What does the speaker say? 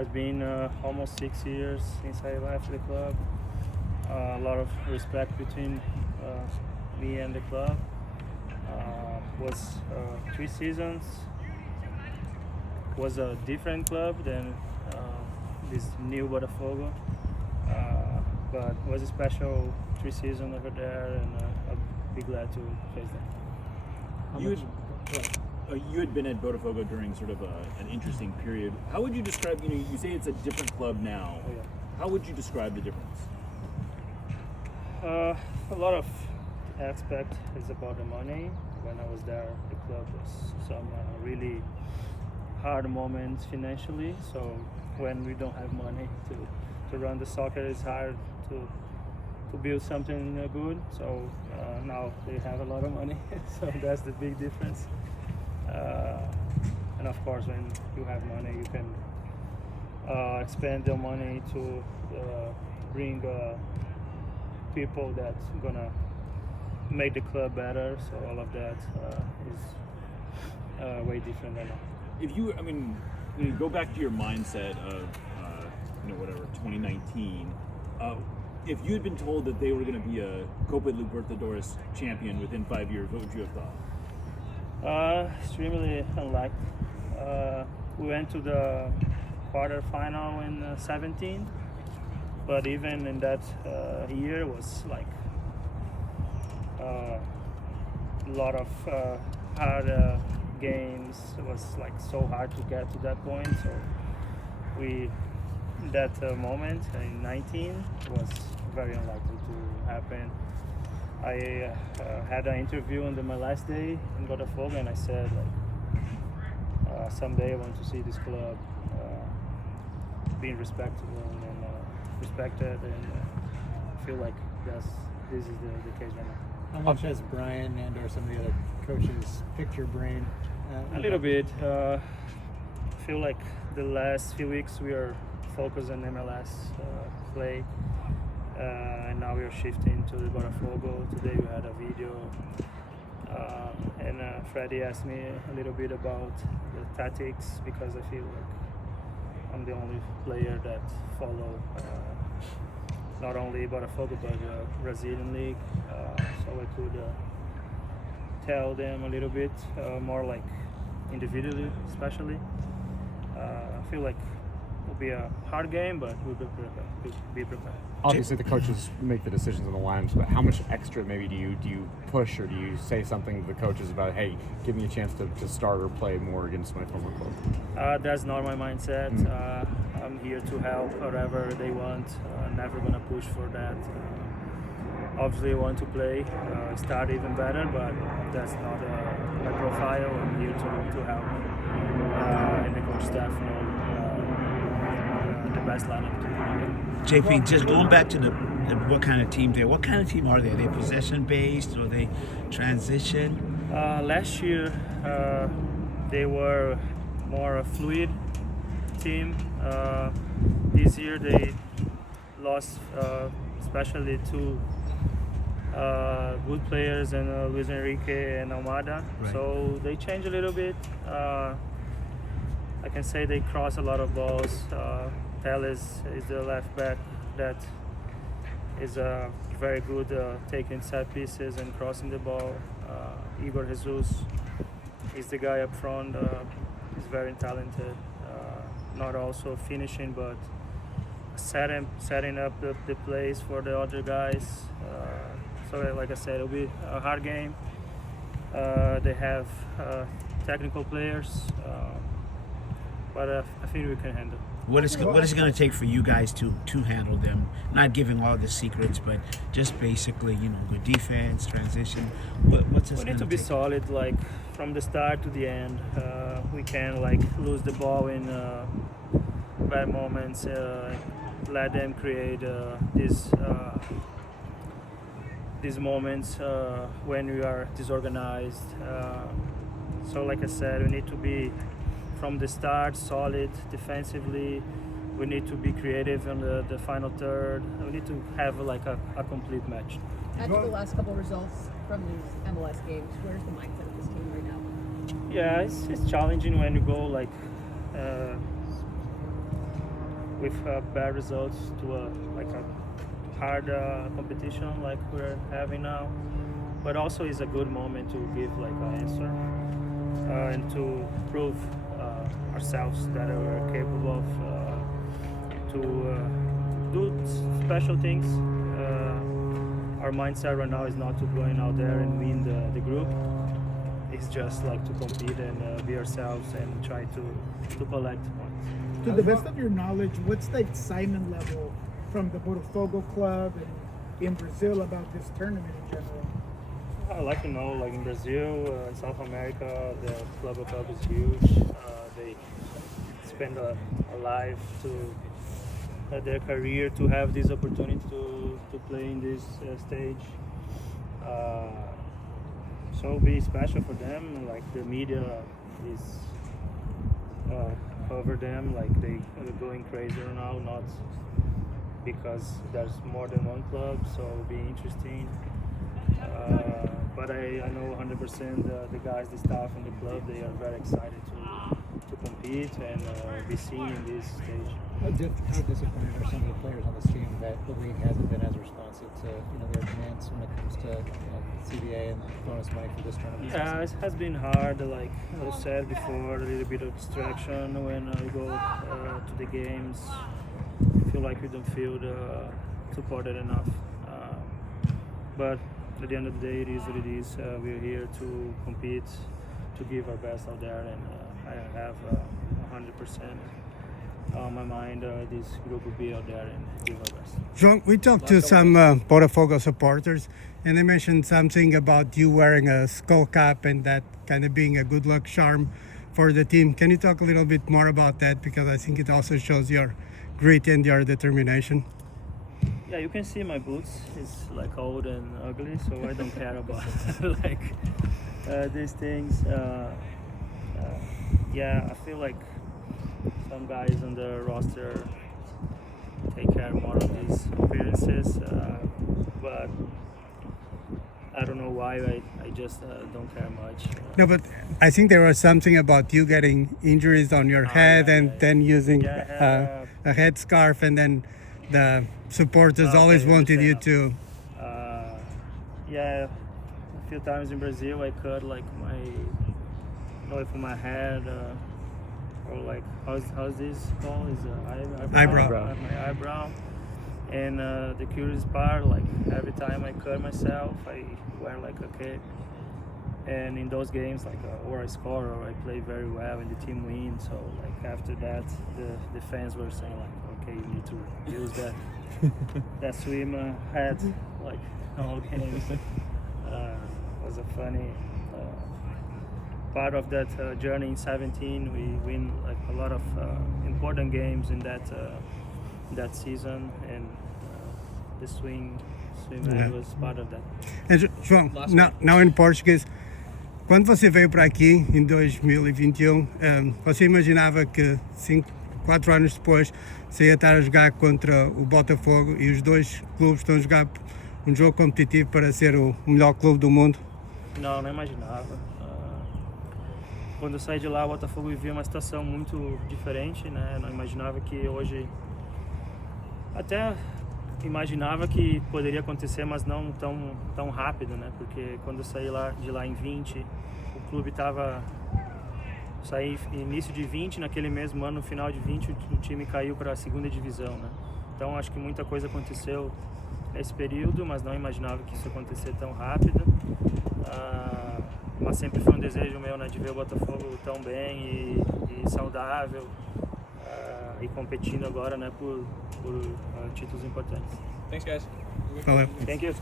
It's been almost 6 years since I left the club. A lot of respect between me and the club. Was 3 seasons. Was a different club than this new Botafogo, but was a special 3 seasons over there, and I'll be glad to face them. You had been at Botafogo during sort of an interesting period. How would you describe? You say it's a different club now. Oh, yeah. How would you describe the difference? A lot of aspect is about the money. When I was there, the club was some really hard moments financially. So when we don't have money to run the soccer, it's hard to build something good. So now they have a lot of money, so that's the big difference. And of course, when you have money, you can spend the money to bring people that's gonna make the club better. So all of that is way different than now. If you go back to your mindset of, 2019. If you had been told that they were going to be a Copa Libertadores champion within 5 years, what would you have thought? Extremely unlikely. We went to the quarterfinal in 17, but even in that year was like a lot of hard games. It was like so hard to get to that point. So that moment in 19 was very unlikely to happen. I had an interview on my last day in Botafogo, and I said someday I want to see this club being respectable and respected, and I feel like this is the case right now. How much has Brian and or some of the other coaches picked your brain? A little bit. I feel like the last few weeks we are focused on MLS play, and now we are shifting to the Botafogo. Today we had a video, and Freddie asked me a little bit about the tactics, because I feel like I'm the only player that follow not only Botafogo but Brazilian league, so I could tell them a little bit more like individually, especially. I feel like it will be a hard game, but we'll be prepared. Obviously, the coaches make the decisions on the lines, but how much extra maybe do you push, or do you say something to the coaches about, hey, give me a chance to start or play more against my former club? That's not my mindset. I'm here to help whatever they want. Never gonna push for that. Obviously, I want to play, start even better, but that's not my profile. I'm here to help, and the coach staff know the best lineup to put. JP, just going back to what kind of team they're. What kind of team are they? Are they possession based, or are they transition? Last year, they were more a fluid team. This year, they lost, especially two good players, and Luis Enrique and Almada. Right. So they changed a little bit. I can say they cross a lot of balls. Teles is the left back that is very good taking set pieces and crossing the ball. Igor Jesus is the guy up front. He's very talented. Not also finishing, but setting up the plays for the other guys. So like I said, it'll be a hard game. They have technical players, but I think we can handle. What is it going to take for you guys to handle them? Not giving all the secrets, but just basically, good defense, transition. What's this? We need to be solid, like from the start to the end. We can lose the ball in bad moments. Let them create these moments when we are disorganized. So like I said, we need to be from the start solid defensively. We need to be creative in the final third. We need to have a complete match. After the last couple of results from these MLS games, where's the mindset of this team right now? Yeah, it's challenging when you go with bad results to a hard competition like we're having now. But also is a good moment to give like an answer and to prove ourselves that we're capable of to do special things. Our mindset right now is not to going out there and win the group. It's just like to compete and be ourselves and try to collect points. To the best of your knowledge, what's the excitement level from the Botafogo club and in Brazil about this tournament in general? I like to know, like in Brazil, in South America, the Club World Cup is huge. They spend a life to their career to have this opportunity to play in this stage. So it'll be special for them. Like the media is cover them, like they are going crazy now, not because there's more than one club, so it'll be interesting. But I know 100% the guys, the staff and the club, they are very excited to compete and be seen in this stage. How disappointed are some of the players on this team that the league hasn't been as responsive to their demands when it comes to CBA and bonus money for this tournament? Yeah, it has been hard. Like I said before, a little bit of distraction when we go to the games. I feel like we don't feel supported enough. But at the end of the day, it is what it is. We're here to compete, to give our best out there, and I have 100% on my mind. This group will be out there and give our best. João, we talked to some Botafogo supporters, and they mentioned something about you wearing a skull cap and that kind of being a good luck charm for the team. Can you talk a little bit more about that? Because I think it also shows your grit and your determination. Yeah, you can see my boots. It's like old and ugly, so I don't care about like these things. Yeah, I feel like some guys on the roster take care more of these appearances, but I don't know why. I just don't care much. No, but I think there was something about you getting injuries on your head and then using a headscarf, and then the supporters always wanted you to. Yeah, a few times in Brazil I cut like from my head, or like how's this called? Is Eyebrow. My eyebrow. And the curious part, like every time I cut myself, I wear like a cape. And in those games, like or I score or I play very well and the team wins. So like after that, the fans were saying like, okay, you need to use that swim hat like all games. Was a funny part of that journey. In 17, we win like a lot of important games in that season, and the swim was part of that. And João, now in Portuguese, quando você veio para aqui em 2021, você imaginava que 4 anos depois você ia estar a jogar contra o Botafogo e os dois clubes estão a jogar um jogo competitivo para ser o melhor clube do mundo? Não imaginava. Quando eu saí de lá, o Botafogo vivia uma situação muito diferente, né? Não imaginava que hoje... Até imaginava que poderia acontecer, mas não tão rápido, né? Porque quando eu saí de lá em 20, o clube estava... Saí início de 20, naquele mesmo ano, no final de 20, o time caiu para a segunda divisão, né? Então acho que muita coisa aconteceu nesse período, mas não imaginava que isso ia acontecer tão rápido. Mas sempre foi um desejo meu, né, de ver o Botafogo tão bem e saudável, e competindo agora, né, por títulos importantes. Thanks, guys. Valeu. Thank you.